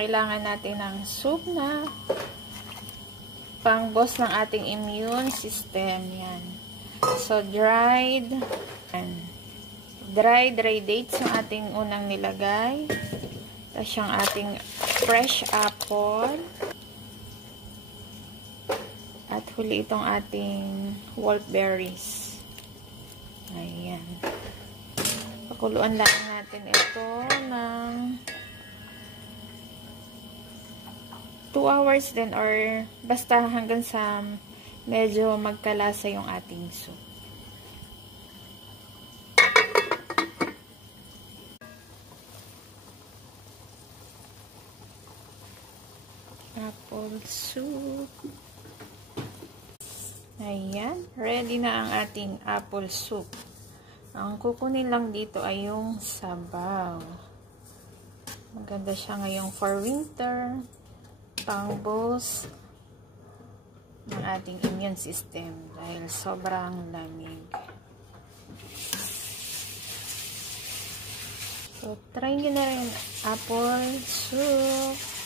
kailangan natin ng soup na pang-boost ng ating immune system. Yan. So, dried dates yung ating unang nilagay. Tapos yung ating fresh apple. At huli itong ating wolfberries. Ayan. Pakuluan lang natin ito ng 2 hours din or basta hanggang sa medyo magkalasa yung ating soup. Apple soup. Ayan, ready na ang ating apple soup. Ang kukunin lang dito ay yung sabaw. Maganda siya ngayong for winter. Pang-boost ng ating immune system dahil sobrang lamig. So, try nyo na rin apple soup.